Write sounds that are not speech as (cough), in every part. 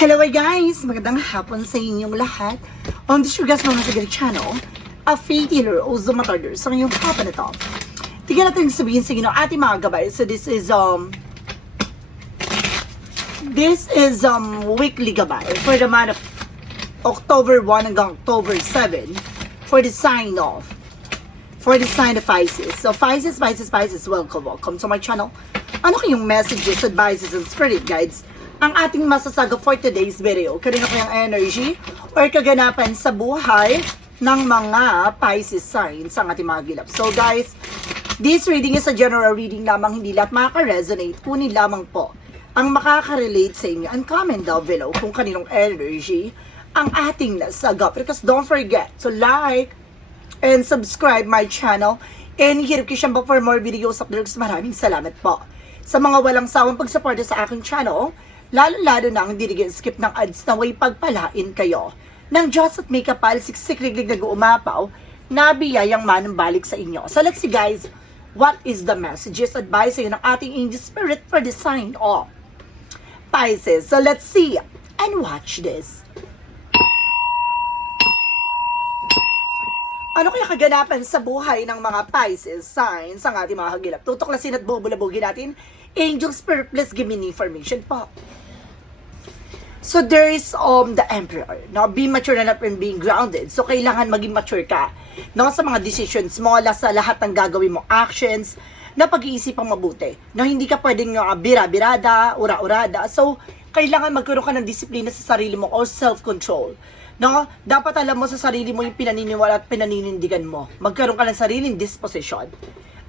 Hello guys! Magandang hapon sa inyong lahat. On this Sugas mga sa channel, a faith healer o zumatarder sa ngayong hapon na to. Tignan natin sabihin sa inyo ating mga gabay. So this is um this is um weekly gabay for the month of October 1 hanggang October 7 for the sign of for the sign of Pisces. So Pisces, Pisces, Pisces, welcome, welcome to my channel. Ano kayong messages, advices, and spirit guides ang ating masasaga for today's video? Kanina kayang energy or kaganapan sa buhay ng mga Pisces signs ang ating mga gilap. So guys, this reading is a general reading lamang, hindi lahat makaka-resonate. Kunin lamang po ang makaka-relate sa inyo and comment down below kung kaninong energy ang ating nasaga. Because don't forget to like, and subscribe my channel and hirap ko siyang for more videos uploads. Maraming salamat po sa mga walang sawang pagsuporta sa aking channel, lalo-lalo na ang hindi skip ng ads na way pagpalain kayo ng Diyos at may kapal siksik-liglig nag-uumapaw na biyayang manang sa inyo. So let's see guys, what is the messages advice sa ng ating angel spirit for the sign of Pisces. So let's see and watch this. Ano kaya kaganapan sa buhay ng mga Pisces signs ang ating mga hagilap? Tutuklasin at bubulabugin natin. Angel Spirit, please give me information po. So there is um the emperor, no? Be mature enough and being grounded. So kailangan maging mature ka, no? Sa mga decisions mo, sa lahat ng gagawin mo actions, na pag-iisipang mabuti. No, hindi ka pwedeng uh, bira-birada, ura-urada. So, kailangan magkaroon ka ng disiplina sa sarili mo or self-control. No? Dapat alam mo sa sarili mo yung pinaniniwala at pinaninindigan mo. Magkaroon ka ng sariling disposition.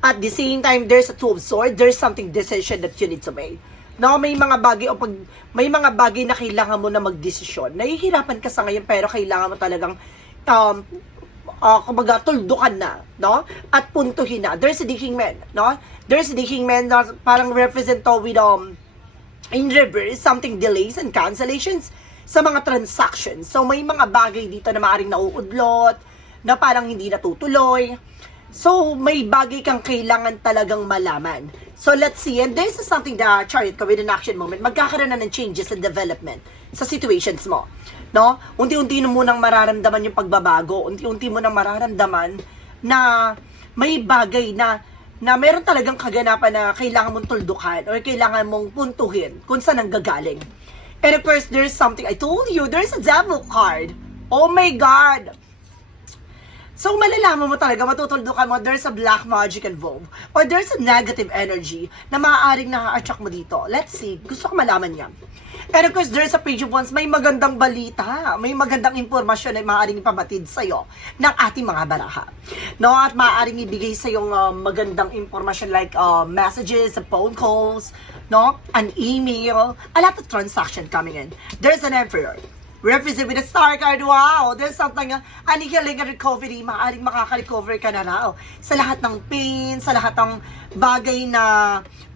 At the same time, there's a two of swords, there's something decision that you need to make. No, may mga bagay o pag may mga bagay na kailangan mo na magdesisyon. Nahihirapan ka sa ngayon pero kailangan mo talagang um, uh, kumbaga, tuldukan na, no? At puntuhin na. There's a digging man, no? There's a digging man na parang represent to with, um, in reverse, something delays and cancellations sa mga transactions. So, may mga bagay dito na maaaring nauudlot, na parang hindi natutuloy. So, may bagay kang kailangan talagang malaman. So, let's see. And this is something that, chariot ka with an action moment, magkakaroon na ng changes and development sa situations mo. No? Unti-unti mo munang mararamdaman yung pagbabago. Unti-unti mo nang mararamdaman na may bagay na na meron talagang kaganapan na kailangan mong tuldukan or kailangan mong puntuhin kung saan ang gagaling. And of course, there's something, I told you, there's a devil card. Oh my God! So, malalaman mo talaga, matutuldukan mo, there's a black magic involved. Or there's a negative energy na maaaring na-attract mo dito. Let's see. Gusto ko malaman yan. Of course, there's a page of wands, may magandang balita, may magandang impormasyon na maaaring ipabatid sa'yo ng ating mga baraha. No? At maaaring ibigay sa'yo uh, magandang impormasyon like uh, messages, phone calls, no? An email, a lot of transaction coming in. There's an emperor represent with a star card. Wow! There's something, uh, any healing and recovery, maaaring makaka-recover ka na raw. Sa lahat ng pain, sa lahat ng bagay na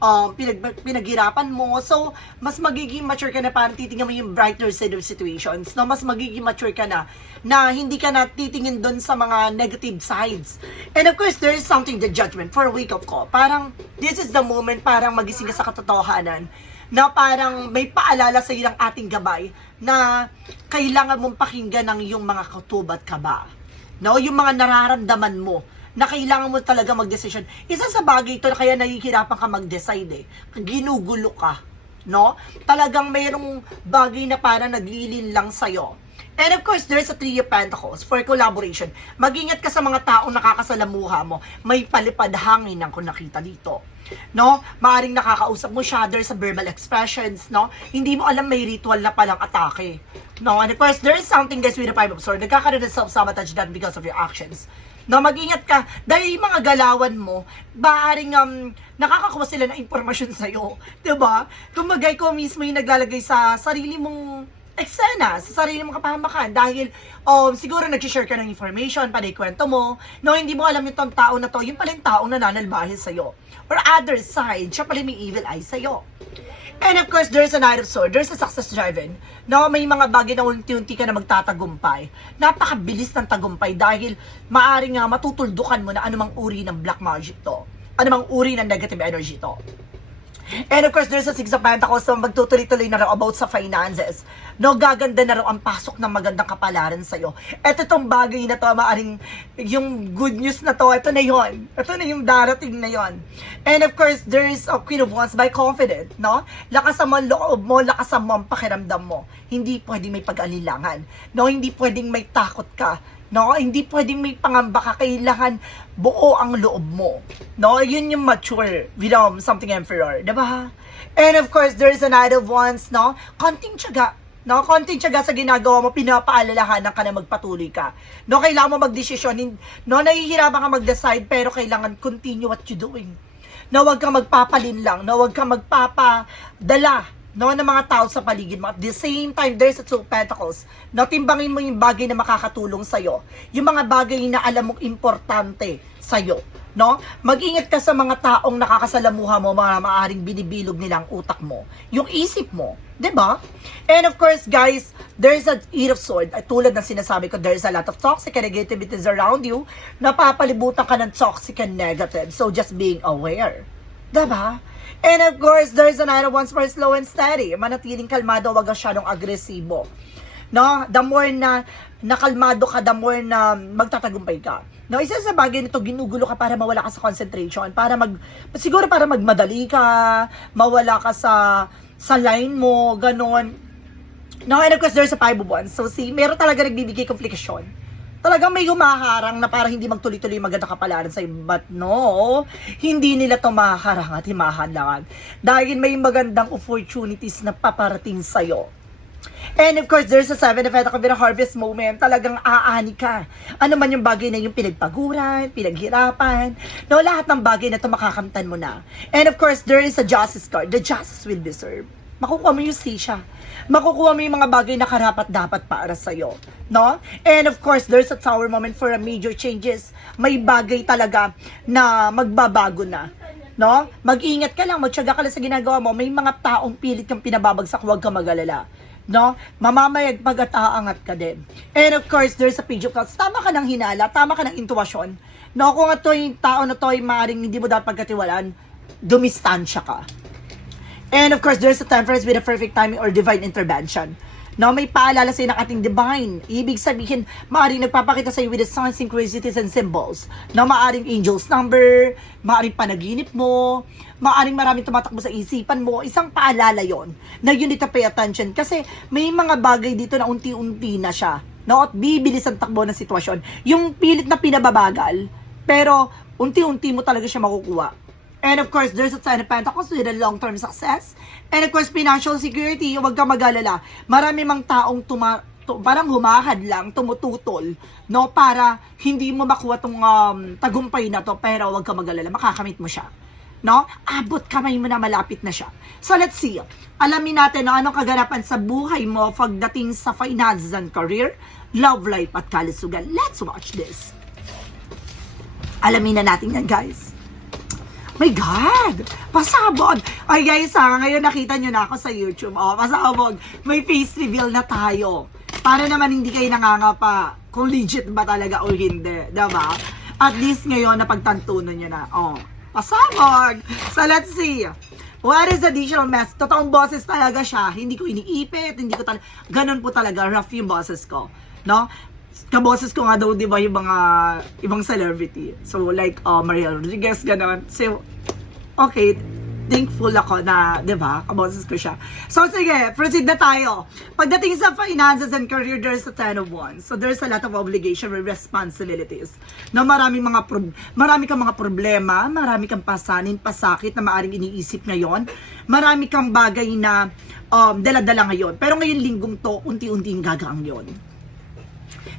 um, pinag pinaghirapan mo. So, mas magiging mature ka na parang titingnan mo yung brighter side of situations. No? Mas magiging mature ka na na hindi ka na titingin doon sa mga negative sides. And of course, there is something, the judgment for a wake up call. Parang, this is the moment, parang magising ka sa katotohanan na parang may paalala sa ng ating gabay na kailangan mong pakinggan ng iyong mga katubat ka ba? No? Yung mga nararamdaman mo na kailangan mo talaga magdesisyon. Isa sa bagay ito na kaya nahihirapan ka mag-decide eh. Ginugulo ka. No? Talagang mayroong bagay na parang naglilin lang sa'yo. And of course, there's a Three of Pentacles for collaboration. Mag-ingat ka sa mga taong nakakasalamuha mo. May palipad hangin ang kung nakita dito no? Maaring nakakausap mo siya, there's a verbal expressions, no? Hindi mo alam may ritual na palang atake. No? And of course, there is something guys with the five of swords. Nagkakaroon ng self-sabotage done because of your actions. No, mag-ingat ka. Dahil yung mga galawan mo, maaring um, nakakakuha sila ng impormasyon sa'yo. (laughs) Diba? Kumagay ko mismo yung naglalagay sa sarili mong eksena sa sarili mong kapahamakan dahil um, siguro nag-share ka ng information, panay kwento mo, no, hindi mo alam yung tao na to, yung pala yung taong nananalbahin sa'yo. Or other side, siya pala may evil eye sa'yo. And of course, there's a Knight of Swords, there's a success driven. No, may mga bagay na unti-unti ka na magtatagumpay. Napakabilis ng tagumpay dahil maaring nga matutuldukan mo na anumang uri ng black magic to. Anumang uri ng negative energy to. And of course, there's a Six of Pentacles na magtutuloy-tuloy na raw about sa finances. No, gaganda na raw ang pasok ng magandang kapalaran sa'yo. At itong bagay na to, maaring yung good news na to, ito na yon. Ito na yung darating na yon. And of course, there is a Queen of Wands by confident, no? Lakasan mo ang loob mo, lakasan mo ang pakiramdam mo. Hindi pwedeng may pag-alilangan. No, hindi pwedeng may takot ka. No, hindi pwedeng may pangamba ka. Kailangan buo ang loob mo. No, yun yung mature with um, something emperor. Diba? And of course, there is a Knight of Wands, no? Konting tiyaga. No, konting tiyaga sa ginagawa mo, pinapaalalahanan ka na magpatuloy ka. No, kailangan mo magdesisyon. No, nahihirapan ka mag-decide, pero kailangan continue what you doing. No, wag kang magpapalin lang. No, wag kang magpapadala no, ng mga tao sa paligid mo. At the same time, there's a two pentacles. No, timbangin mo yung bagay na makakatulong sa'yo. Yung mga bagay na alam mong importante sa'yo. No? Mag-ingat ka sa mga taong nakakasalamuha mo, mga maaring binibilog nilang utak mo. Yung isip mo. ba? And of course, guys, there's a Eight of Sword. At tulad ng sinasabi ko, there's a lot of toxic and negativities around you. Napapalibutan ka ng toxic and negative. So, just being aware. 'Di ba? And of course, there's a Nine of Wands for slow and steady. Manatiling kalmado, wag masyadong agresibo. No? The more na nakalmado ka, the more na magtatagumpay ka. No, isa sa bagay nito, ginugulo ka para mawala ka sa concentration, para mag, siguro para magmadali ka, mawala ka sa, sa line mo, ganon. No, and of course, there's a five of wands. So, see, meron talaga nagbibigay komplikasyon. Talagang may humaharang na para hindi magtuloy-tuloy maganda kapalaran sa'yo. But no, hindi nila to maharang at himahalangan. Dahil may magandang opportunities na paparating sa'yo. And of course, there's a seven of Pentacles with a harvest moment. Talagang aani ka. Ano man yung bagay na yung pinagpaguran, pinaghirapan. No, lahat ng bagay na to makakamtan mo na. And of course, there is a justice card. The justice will be served. Makukuha mo yung siya. Makukuha mo yung mga bagay na karapat dapat para sa'yo. No? And of course, there's a tower moment for a major changes. May bagay talaga na magbabago na. No? Mag-ingat ka lang, magtiyaga ka lang sa ginagawa mo. May mga taong pilit kang pinababagsak, huwag ka mag-alala. No? Mamamayag pag at aangat ka din. And of course, there's a page of cups. Tama ka ng hinala, tama ka ng intuwasyon. No, kung ito yung tao na to ay maaaring hindi mo dapat pagkatiwalaan, dumistansya ka. And of course, there's a temperance with a perfect timing or divine intervention. No, may paalala sa'yo ng ating divine. Ibig sabihin, maaaring nagpapakita sa'yo with the signs, synchronicities, and symbols. No, maaaring angel's number, maaaring panaginip mo, maaaring maraming tumatakbo sa isipan mo. Isang paalala yon na you need to pay attention. Kasi may mga bagay dito na unti-unti na siya. No, at bibilis ang takbo ng sitwasyon. Yung pilit na pinababagal, pero unti-unti mo talaga siya makukuha. And of course, there's a sign of Pentacles with a long-term success. And of course, financial security, huwag kang mag-alala. Marami mang taong tuma to, parang humahad lang, tumututol, no, para hindi mo makuha tong um, tagumpay na to, pero huwag kang mag-alala, makakamit mo siya. No? Abot kamay mo na malapit na siya. So let's see. Alamin natin no, anong kaganapan sa buhay mo pagdating sa finances and career, love life at kalusugan. Let's watch this. Alamin na natin yan, guys. My God! Pasabog! Ay guys ha, ngayon nakita nyo na ako sa YouTube. Oh, pasabog. May face reveal na tayo. Para naman hindi kayo nangangapa kung legit ba talaga o hindi. Diba? At least ngayon napagtantunan nyo na. Oh, pasabog! So let's see. What is additional mess? Totoong boses talaga siya. Hindi ko iniipit, hindi ko talaga, ganun po talaga, rough yung boses ko. No? Kaboses ko nga daw, di ba, yung mga ibang celebrity. So, like, uh, Maria Rodriguez, gano'n. So, okay, thankful ako na, di ba, kaboses ko siya. So, sige, proceed na tayo. Pagdating sa finances and career, there's a ten of wands. So, there's a lot of obligation and responsibilities. Na marami mga prob- marami kang mga problema, marami kang pasanin, pasakit na maaring iniisip ngayon. Marami kang bagay na um, dala-dala ngayon. Pero ngayon linggong to, unti-unting gagaang yon.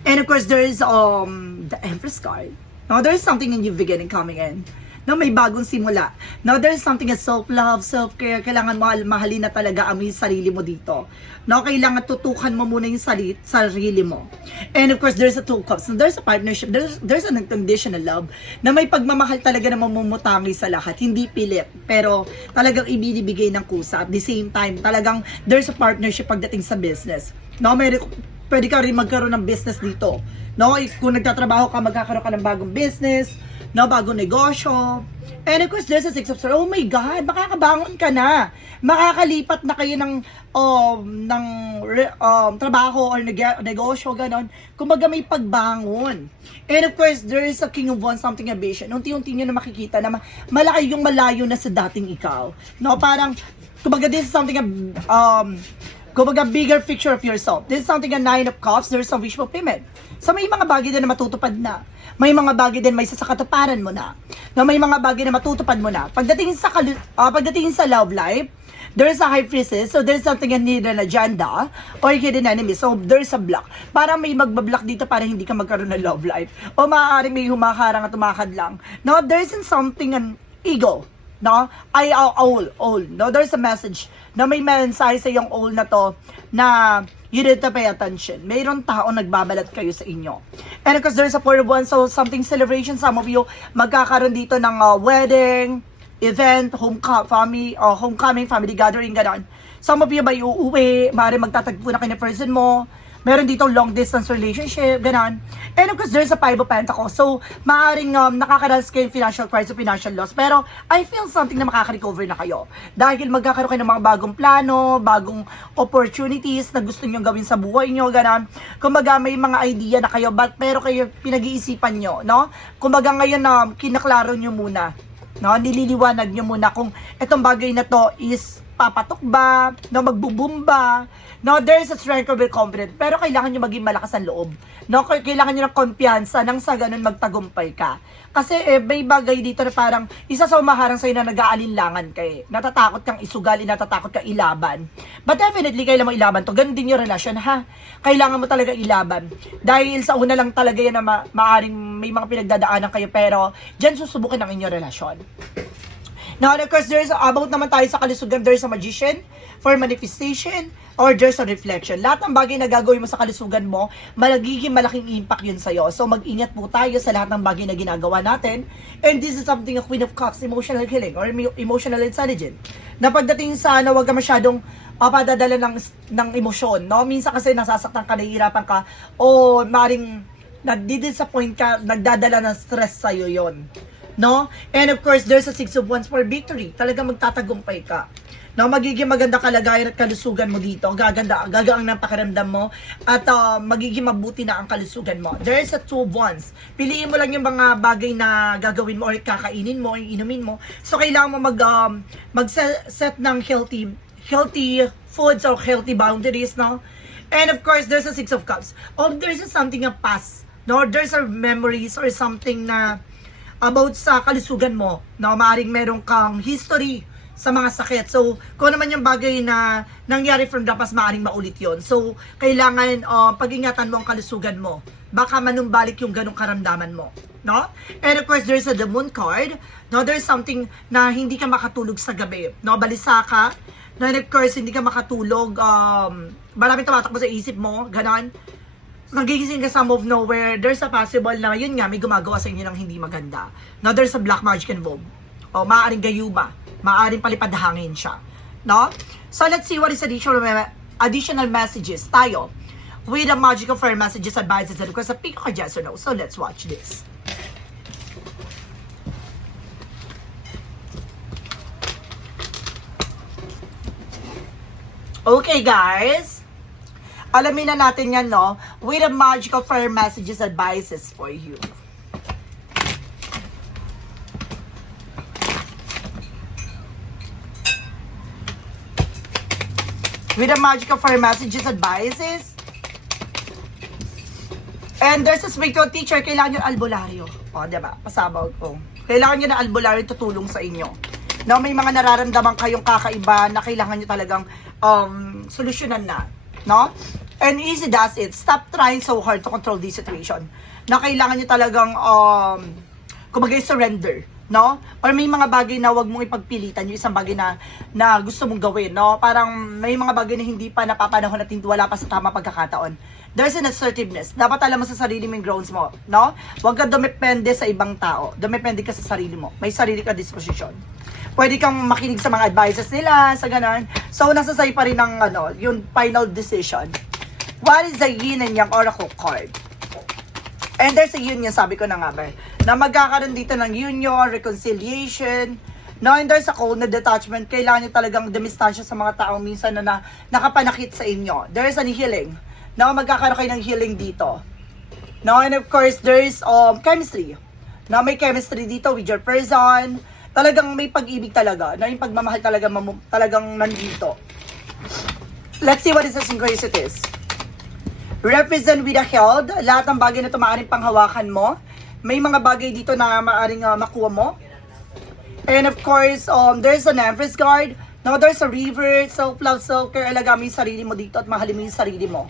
And of course, there is um the Empress card. Now, there is something in new beginning coming in. Now, may bagong simula. Now, there is something as self-love, self-care. Kailangan mahal, mahalin na talaga ang yung sarili mo dito. Now, kailangan tutukan mo muna yung sarili, sarili mo. And of course, there's a two cups. Now, there's a partnership. There's, there's an unconditional love na may pagmamahal talaga na mamumutangi sa lahat. Hindi pilit. Pero talagang ibinibigay ng kusa. At the same time, talagang there's a partnership pagdating sa business. No, may pwede ka rin magkaroon ng business dito. No, kung nagtatrabaho ka, magkakaroon ka ng bagong business. no, bagong negosyo. And of course, there's a six of. Oh my God, makakabangon ka na. Makakalipat na kayo ng, um, ng um, trabaho or neg- negosyo, ganon. Kumbaga may pagbangon. And of course, there is a king of wands, something a vision. Unti-unti nyo na makikita na ma- malaki yung malayo na sa dating ikaw. No, parang, kumbaga this is something, um, kumbaga bigger picture of yourself. This is something a nine of cups, there's some wish fulfillment. So may mga bagay din na matutupad na. May mga bagay din may sasakatuparan mo na. Na may mga bagay na matutupad mo na. Pagdating sa ah, pagdating sa love life, there is a high priestess, so there's something a hidden agenda or hidden enemy. So there's a block. Parang may magbablock dito para hindi ka magkaroon ng love life. O maaaring may humaharang at umakad lang. No, there isn't something an ego no? Ay, uh, owl, owl. No, there's a message na may mensahe sa yung owl na to na you need to pay attention. Mayroon tao nagbabalat kayo sa inyo. And of course, there's a of wands, so something celebration. Some of you magkakaroon dito ng uh, wedding, event, homecoming, family, uh, homecoming, family gathering, gano'n. Some of you ba uuwi, maaari magtatagpo na kayo ng person mo, meron dito long distance relationship, ganon. And of course, there's a five of pentacles. So, maaaring um, nakakaranas kayo financial crisis, financial loss. Pero, I feel something na makaka-recover na kayo. Dahil magkakaroon kayo ng mga bagong plano, bagong opportunities na gusto nyo gawin sa buhay nyo, ganon. Kumbaga, may mga idea na kayo, but pero kayo pinag-iisipan nyo, no? Kumbaga, ngayon um, kinaklaro nyo muna. No, nililiwanag nyo muna kung itong bagay na to is papatok ba, no, magbubumba, no, there is a strength of confidence, pero kailangan nyo maging malakas ang loob. No, kailangan nyo ng kumpiyansa nang sa ganun magtagumpay ka. Kasi eh, may bagay dito na parang isa sa umaharang sa'yo na nag-aalinlangan ka eh. Natatakot kang isugali, natatakot kang ilaban. But definitely, kailangan mo ilaban to. Ganun din yung relasyon, ha? Kailangan mo talaga ilaban. Dahil sa una lang talaga yan na ma- maaring may mga pinagdadaanan kayo, pero dyan susubukin ang inyong relasyon. Now, of course, there's about naman tayo sa kalusugan, there's a magician for manifestation or there's a reflection. Lahat ng bagay na gagawin mo sa kalusugan mo, malagiging malaking impact yun sa'yo. So, mag-ingat po tayo sa lahat ng bagay na ginagawa natin. And this is something a Queen of Cups, emotional healing or emo- emotional intelligence. Na pagdating sa ano, wag ka masyadong uh, ng, ng emosyon, no? Minsan kasi nasasaktan ka, nahihirapan ka, o maring nagdi-disappoint ka, nagdadala ng stress sa'yo yon no? And of course, there's a six of wands for victory. Talaga magtatagumpay ka. No, magiging maganda kalagayan at kalusugan mo dito. Gaganda, gagaang ng pakiramdam mo at uh, magiging mabuti na ang kalusugan mo. There is a two of wands. Piliin mo lang yung mga bagay na gagawin mo or kakainin mo, or inumin mo. So kailangan mo mag um, mag set ng healthy healthy foods or healthy boundaries, no? And of course, there's a six of cups. Or there's a something of past, no? There's a memories or something na about sa kalusugan mo, no, maaring meron kang history sa mga sakit. So, kung ano naman yung bagay na nangyari from the past, maaring maulit yon So, kailangan uh, pag-ingatan mo ang kalusugan mo. Baka manumbalik yung ganong karamdaman mo. No? And of course, there's a the moon card. No, there's something na hindi ka makatulog sa gabi. No, balisa ka. No, and of course, hindi ka makatulog. Um, maraming tumatakbo sa isip mo. Ganon nagigising ka sa move nowhere, there's a possible na yun nga, may gumagawa sa inyo ng hindi maganda. Now, there's a black magic involved. O, maaaring gayuma. Maaaring palipad hangin siya. No? So, let's see what is additional, additional messages tayo with the magical fire messages, advices, and requests. Pick ka yes or no. So, let's watch this. Okay, guys. Alamin na natin yan, no? With the magical fire messages advices for you. With the magical fire messages advices. And there's a spiritual teacher, kailangan nyo albularyo. O, diba? Pasabaw ko. Kailangan nyo ng albularyo tutulong sa inyo. Na may mga nararamdaman kayong kakaiba na kailangan nyo talagang um, solusyonan na. No? And easy does it. Stop trying so hard to control this situation. Na kailangan nyo talagang, um, kumbaga, surrender. No? Or may mga bagay na wag mong ipagpilitan, yung isang bagay na, na gusto mong gawin, no? Parang may mga bagay na hindi pa napapanahon at hindi wala pa sa tama pagkakataon. There's an assertiveness. Dapat alam mo sa sarili mo yung grounds mo, no? Huwag ka dumepende sa ibang tao. Dumepende ka sa sarili mo. May sarili ka disposition pwede kang makinig sa mga advices nila, sa ganun. So, nasa sa'yo pa rin ang, ano, yung final decision. What is the yin and yang oracle card? And there's a yang sabi ko na nga ba. na magkakaroon dito ng union, reconciliation, no, and there's a cold na detachment, kailangan nyo talagang dumistansya sa mga taong minsan na, na nakapanakit sa inyo. There's an healing. No, magkakaroon kayo ng healing dito. No, and of course, there is um, chemistry. No, may chemistry dito with your person. Talagang may pag-ibig talaga. Na yung pagmamahal talaga talagang nandito. Let's see what is the synchronicities. Represent with a held. Lahat ng bagay na ito maaaring panghawakan mo. May mga bagay dito na maaaring uh, makuha mo. And of course, um, there's an Empress card. No, there's a river, self-love, self-care. Alaga mo yung sarili mo dito at mahalin mo yung sarili mo.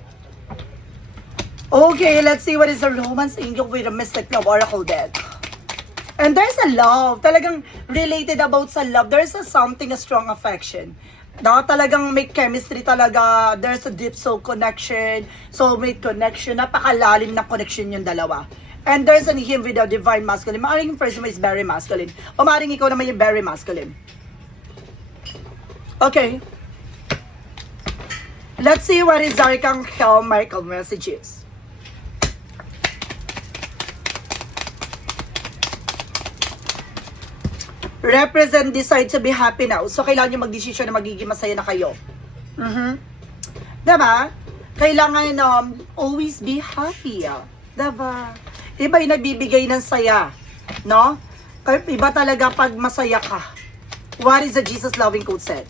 Okay, let's see what is the romance angel with a mystic love oracle deck. And there's a love. Talagang related about sa love. There's a something, a strong affection. Na talagang may chemistry talaga. There's a deep soul connection, soulmate connection. Napakalalim na connection yung dalawa. And there's an him with a divine masculine. Maaring yung person mo is very masculine. O maaring ikaw naman yung very masculine. Okay. Let's see what is Archangel Michael messages. Represent decide to be happy now. So, kailangan nyo mag-desisyon na magiging masaya na kayo. Mhm. Diba? Kailangan um, always be happy. ah. Diba? Iba yung nagbibigay ng saya. No? Iba talaga pag masaya ka. What is the Jesus loving quote said?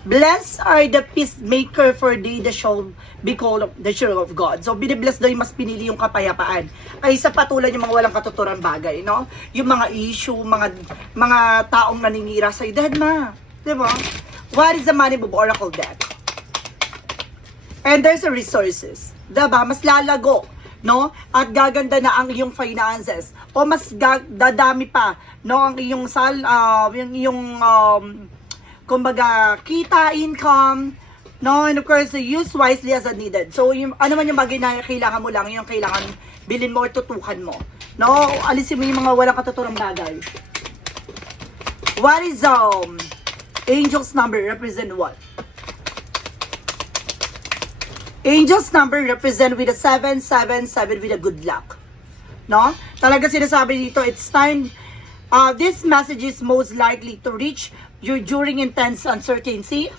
Blessed are the peacemaker for they that shall be called the children of God. So, binibless daw yung mas pinili yung kapayapaan. Ay sa patulan yung mga walang katuturan bagay, no? Yung mga issue, mga mga taong naninira sa'yo. Dahil ma, di ba? What is the money book oracle deck? And there's the resources. Diba? Mas lalago. No? At gaganda na ang iyong finances. O mas dadami pa. No? Ang iyong sal, ah, yung iyong, um, kumbaga, kita, income, no? And of course, use wisely as needed. So, yung, ano man yung bagay na kailangan mo lang, yung kailangan bilhin mo or tutukan mo. No? Alisin mo yung mga walang katuturang bagay. What is, um, angel's number represent what? Angel's number represent with a 777 with a good luck. No? Talaga sinasabi dito, it's time, uh, this message is most likely to reach you during intense uncertainty.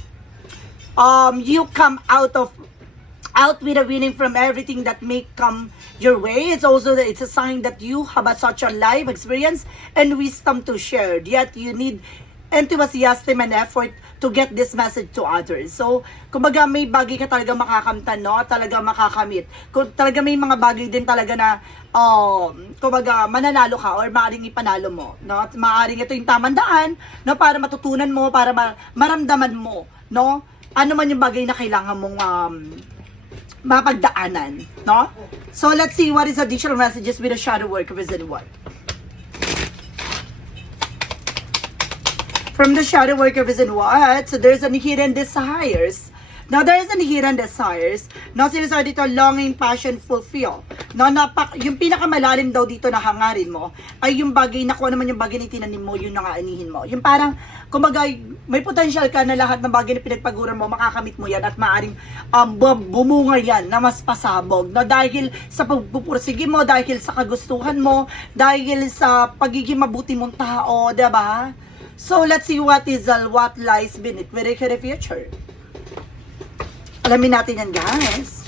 Um, you come out of out with a winning from everything that may come your way. It's also that it's a sign that you have a, such a life experience and wisdom to share. Yet you need enthusiasm and effort to get this message to others. So, kumbaga may bagay ka talaga makakamtan, no? Talaga makakamit. Kung talaga may mga bagay din talaga na um, kumbaga mananalo ka or maaaring ipanalo mo, no? At maaaring ito yung tamang daan, no? Para matutunan mo, para ma- maramdaman mo, no? Ano man yung bagay na kailangan mong um, mapagdaanan, no? So, let's see what is additional messages with a shadow work represent what? From the shadow work represent what? So, there's an hidden desires. Now, there is an hidden desires. No, sinasabi dito, longing, passion, fulfill. No, napak, yung pinakamalalim daw dito na hangarin mo, ay yung bagay na kung ano man yung bagay na tinanim mo, yun na nga anihin mo. Yung parang, kumbaga, may potential ka na lahat ng bagay na pinagpaguran mo, makakamit mo yan at maaring um, bu- bumunga yan na mas pasabog. No, dahil sa pagpupursige mo, dahil sa kagustuhan mo, dahil sa pagiging mabuti mong tao, 'di ba? So, let's see what is uh, what lies beneath with the future. Alamin natin yan, guys.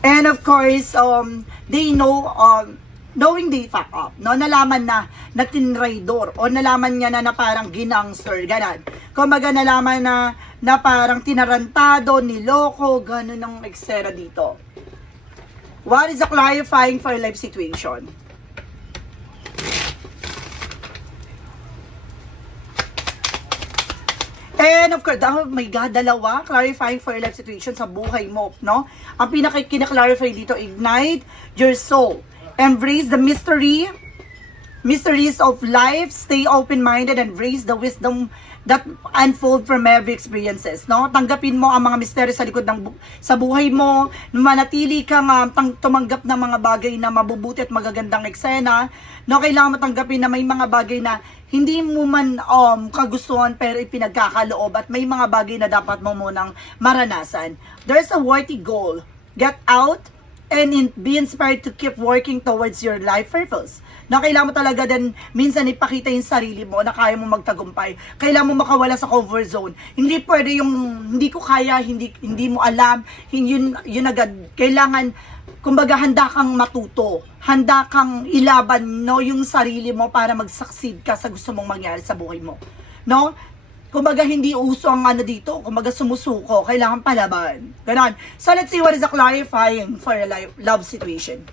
And of course, um, they know, um, knowing they fuck up, no? Nalaman na na tinraidor o nalaman niya na na parang ginangster, ganan. Kumbaga nalaman na na parang tinarantado, niloko, ganun ang eksena dito. What is a clarifying for life situation? And of course, oh my God, dalawa, clarifying for your life situation sa buhay mo, no? Ang pinaka clarify dito, ignite your soul. Embrace the mystery, mysteries of life, stay open-minded, and embrace the wisdom that unfold from every experiences, no? Tanggapin mo ang mga misteryo sa likod ng bu- sa buhay mo, manatili kang um, tang- tumanggap ng mga bagay na mabubuti at magagandang eksena, no? Kailangan mo tanggapin na may mga bagay na hindi mo man um, kagustuhan pero ipinagkakaloob at may mga bagay na dapat mo munang maranasan. There's a worthy goal. Get out and in- be inspired to keep working towards your life purpose. Na kailangan mo talaga din minsan ipakita yung sarili mo na kaya mo magtagumpay. Kailangan mo makawala sa comfort zone. Hindi pwede yung hindi ko kaya, hindi hindi mo alam, yun, yun agad. Kailangan kumbaga handa kang matuto, handa kang ilaban no yung sarili mo para mag-succeed ka sa gusto mong mangyari sa buhay mo. No? Kumbaga hindi uso ang ano dito, kumbaga sumusuko, kailangan palaban. Ganon. So let's see what is the clarifying for a life, love situation.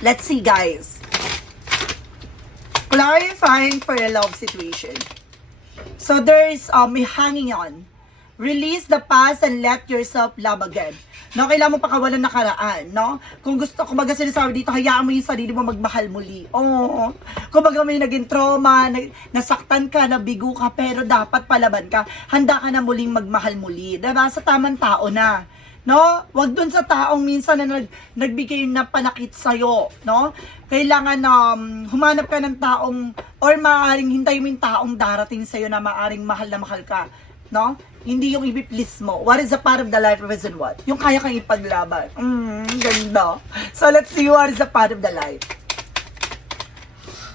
Let's see guys. Clarifying for a love situation. So there's um hanging on. Release the past and let yourself love again. No, kailangan mo pakawalan nakaraan, no? Kung gusto, kumbaga sinasabi dito, hayaan mo yung sarili mo magmahal muli. Oo. Kumbaga may naging trauma, na, nasaktan ka, nabigo ka, pero dapat palaban ka. Handa ka na muling magmahal muli. Diba? Sa tamang tao na. No? Wag dun sa taong minsan na nag, nagbigay na panakit sa'yo, no? Kailangan um, humanap ka ng taong or maaaring hintay mo yung taong darating sa'yo na maaaring mahal na mahal ka, no? Hindi yung i-please mo. What is a part of the life reason what? Yung kaya kang ipaglaban. Mm, ganda. So let's see what is a part of the life.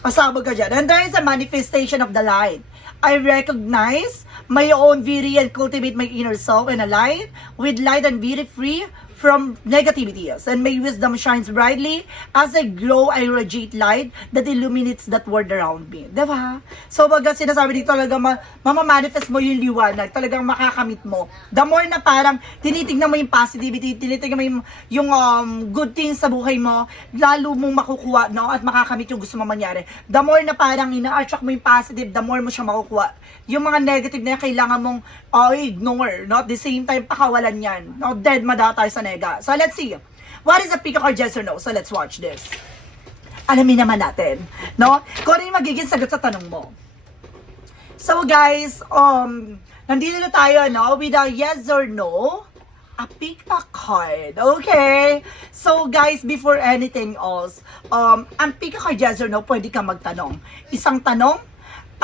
Pasabog ka dyan. And there is a manifestation of the light. I recognize my own beauty and cultivate my inner soul and align with light and beauty free from negativities. And may wisdom shines brightly. As I glow, I radiate light that illuminates that world around me. Diba? So, baga sinasabi dito talaga, ma mamamanifest mo yung liwanag. Talagang makakamit mo. The more na parang tinitignan mo yung positivity, tinitignan mo yung, yung um, good things sa buhay mo, lalo mong makukuha, no? At makakamit yung gusto mo mangyari. The more na parang ina-attract mo yung positive, the more mo siya makukuha. Yung mga negative na yan, kailangan mong oh, ignore, no? At the same time, pakawalan yan. No? Dead mada tayo sa nega. So, let's see. What is a pick or yes or no? So, let's watch this. Alamin naman natin, no? Kung ano yung magiging sagot sa tanong mo. So guys, um, nandito na tayo, no? With a yes or no, a pick a card. Okay? So guys, before anything else, um, ang pick a card yes or no, pwede ka magtanong. Isang tanong,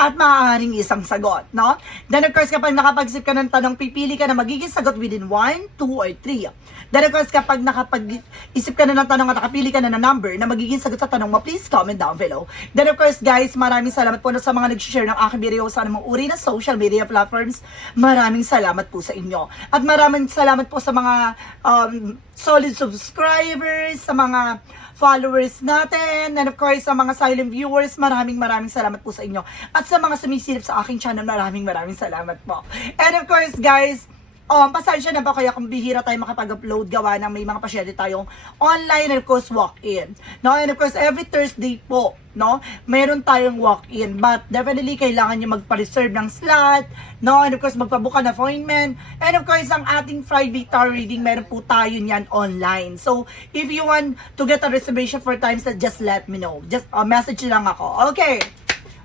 at maaaring isang sagot, no? Then of course, kapag nakapag-isip ka ng tanong, pipili ka na magiging sagot within 1, 2, or 3. Then of course, kapag nakapag-isip ka na ng tanong at nakapili ka na ng number na magiging sagot sa tanong mo, please comment down below. Then of course, guys, maraming salamat po na sa mga nag-share ng aking video sa anumang uri na social media platforms. Maraming salamat po sa inyo. At maraming salamat po sa mga um, solid subscribers, sa mga followers natin, and of course, sa mga silent viewers, maraming maraming salamat po sa inyo. At sa mga sumisilip sa aking channel, maraming maraming salamat po. And of course, guys, Um, pasensya na ba kaya kung bihira tayo makapag-upload gawa ng may mga pasyente tayong online and of course walk-in. No? And of course, every Thursday po, no? Meron tayong walk-in. But definitely, kailangan nyo magpa-reserve ng slot, no? And of course, magpabuka ng appointment. And of course, ang ating private tarot reading, meron po tayo niyan online. So, if you want to get a reservation for times, just let me know. Just uh, message lang ako. Okay.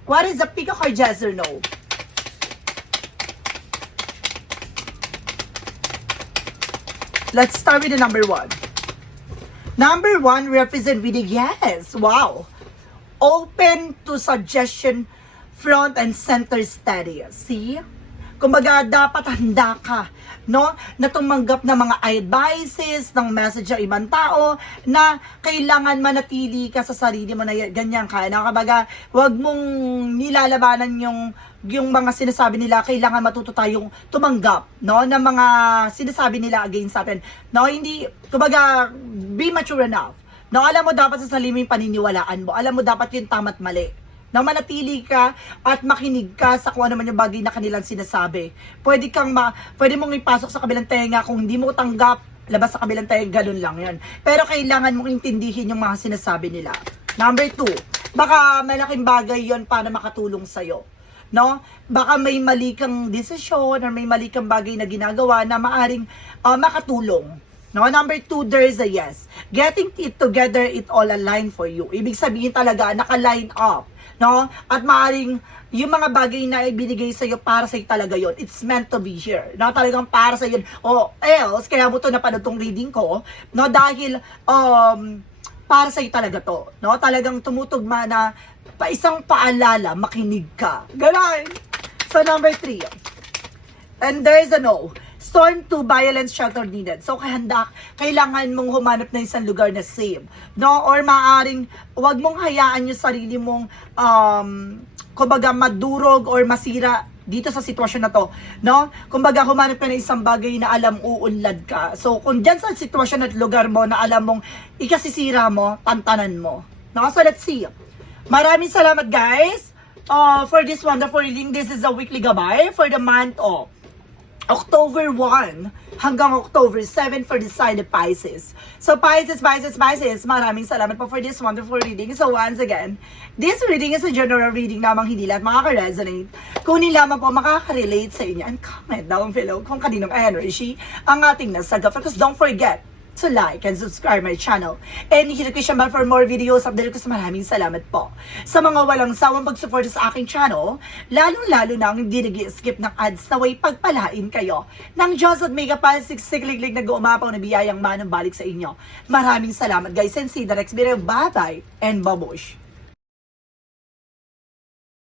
What is the pick of yes or no? Let's start with the number one. Number one represent with a yes. Wow. Open to suggestion front and center study. See? Kumbaga, dapat handa ka, no? Na tumanggap ng mga advices, ng message ng ibang tao, na kailangan manatili ka sa sarili mo na ganyan ka. Na kumbaga, wag mong nilalabanan yung yung mga sinasabi nila, kailangan matuto tayong tumanggap, no? Ng mga sinasabi nila against sa atin. No, hindi, kumbaga, be mature enough. No, alam mo dapat sa sarili paniniwalaan mo. Alam mo dapat yung tama't mali na manatili ka at makinig ka sa kung ano man yung bagay na kanilang sinasabi. Pwede kang ma, pwede mong ipasok sa kabilang tenga kung hindi mo tanggap, labas sa kabilang tenga, ganun lang yan. Pero kailangan mong intindihin yung mga sinasabi nila. Number two, baka malaking bagay yon para makatulong sa'yo. No? Baka may mali kang desisyon or may mali kang bagay na ginagawa na maaring ah, makatulong. No, number two, there is a yes. Getting it together, it all align for you. Ibig sabihin talaga, naka-line up. No? At maaring yung mga bagay na ibinigay sa'yo para sa'yo talaga yon It's meant to be here. No? Talagang para sa'yo. O else, kaya mo to napanood tong reading ko, no? Dahil, um, para sa'yo talaga to. No? Talagang tumutugma na pa isang paalala, makinig ka. Ganon. So, number three. And there's a no. Storm to violence shelter needed. So, kahanda, kailangan mong humanap ng isang lugar na safe. No? Or maaring, wag mong hayaan yung sarili mong, um, kumbaga, madurog or masira dito sa sitwasyon na to, no? Kumbaga, humanap ka ng isang bagay na alam uunlad ka. So, kung dyan sa sitwasyon at lugar mo na alam mong ikasisira mo, tantanan mo. No? So, let's see. Maraming salamat, guys, uh, for this wonderful reading. This is a weekly gabay for the month of October 1 hanggang October 7 for the sign of Pisces. So Pisces, Pisces, Pisces, maraming salamat po for this wonderful reading. So once again, this reading is a general reading namang hindi lahat makaka-resonate. Kunin lamang po makaka-relate sa inyo and comment down below kung kaninong energy ang ating nasaga. Because don't forget, to like and subscribe my channel. And hit the bell for more videos. Update ko sa maraming salamat po. Sa mga walang sawang pagsuporta sa aking channel, lalong-lalo na ang hindi nag skip ng ads na way pagpalain kayo ng Diyos at Mega Palsik Sigliglig na gumapaw na biyayang manong balik sa inyo. Maraming salamat guys and see the next video. Bye-bye and babush!